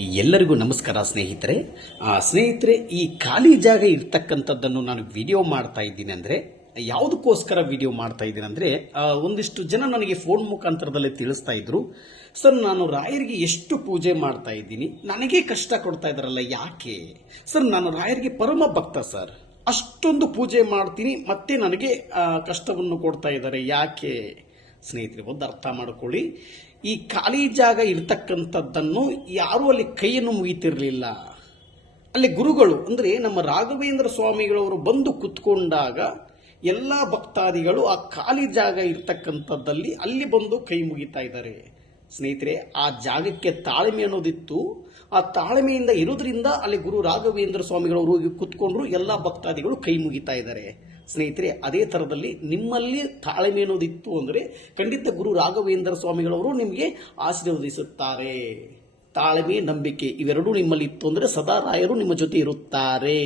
ಎಲ್ಲರಿಗೂ ನಮಸ್ಕಾರ ಸ್ನೇಹಿತರೆ. ಈ ಖಾಲಿ ಜಾಗ ಇರ್ತಕ್ಕಂಥದ್ದನ್ನು ನಾನು ವಿಡಿಯೋ ಮಾಡ್ತಾ ಇದ್ದೀನಿ ಅಂದರೆ ಯಾವುದಕ್ಕೋಸ್ಕರ ವಿಡಿಯೋ ಮಾಡ್ತಾ ಇದ್ದೀನಿ ಅಂದರೆ, ಒಂದಿಷ್ಟು ಜನ ನನಗೆ ಫೋನ್ ಮುಖಾಂತರದಲ್ಲಿ ತಿಳಿಸ್ತಾ ಇದ್ರು, ಸರ್ ನಾನು ರಾಯರಿಗೆ ಎಷ್ಟು ಪೂಜೆ ಮಾಡ್ತಾ ಇದ್ದೀನಿ, ನನಗೆ ಕಷ್ಟ ಕೊಡ್ತಾ ಇದ್ದಾರಲ್ಲ ಯಾಕೆ ಸರ್? ನಾನು ರಾಯರಿಗೆ ಪರಮ ಭಕ್ತ ಸರ್, ಅಷ್ಟೊಂದು ಪೂಜೆ ಮಾಡ್ತೀನಿ, ಮತ್ತೆ ನನಗೆ ಕಷ್ಟವನ್ನು ಕೊಡ್ತಾ ಇದ್ದಾರೆ ಯಾಕೆ? ಸ್ನೇಹಿತರೆ, ಒಂದು ಅರ್ಥ ಮಾಡಿಕೊಳ್ಳಿ, ಈ ಖಾಲಿ ಜಾಗ ಇರ್ತಕ್ಕಂಥದ್ದನ್ನು ಯಾರೂ ಅಲ್ಲಿ ಕೈಯನ್ನು ಮುಗಿತಿರಲಿಲ್ಲ. ಅಲ್ಲಿ ಗುರುಗಳು ಅಂದರೆ ನಮ್ಮ ರಾಘವೇಂದ್ರ ಸ್ವಾಮಿಗಳವರು ಬಂದು ಕುತ್ಕೊಂಡಾಗ ಎಲ್ಲ ಭಕ್ತಾದಿಗಳು ಆ ಖಾಲಿ ಜಾಗ ಇರ್ತಕ್ಕಂಥದ್ದಲ್ಲಿ ಅಲ್ಲಿ ಬಂದು ಕೈ ಮುಗಿತಾ ಇದ್ದಾರೆ. ಸ್ನೇಹಿತರೆ, ಆ ಜಾಗಕ್ಕೆ ತಾಳ್ಮೆ ಅನ್ನೋದಿತ್ತು. ಆ ತಾಳ್ಮೆಯಿಂದ ಇರೋದ್ರಿಂದ ಅಲ್ಲಿ ಗುರು ರಾಘವೇಂದ್ರ ಸ್ವಾಮಿಗಳವರು ಹೋಗಿ ಕುತ್ಕೊಂಡ್ರು, ಎಲ್ಲ ಭಕ್ತಾದಿಗಳು ಕೈ ಮುಗಿತಾ ಇದ್ದಾರೆ. ಸ್ನೇಹಿತರೆ, ಅದೇ ಥರದಲ್ಲಿ ನಿಮ್ಮಲ್ಲಿ ತಾಳ್ಮೆ ಅನ್ನೋದಿತ್ತು ಅಂದರೆ ಖಂಡಿತ ಗುರು ರಾಘವೇಂದ್ರ ಸ್ವಾಮಿಗಳವರು ನಿಮಗೆ ಆಶೀರ್ವದಿಸುತ್ತಾರೆ. ತಾಳ್ಮೆ, ನಂಬಿಕೆ ಇವೆರಡೂ ನಿಮ್ಮಲ್ಲಿ ಇತ್ತು ಅಂದರೆ ಸದಾ ರಾಯರು ನಿಮ್ಮ ಜೊತೆ ಇರುತ್ತಾರೆ.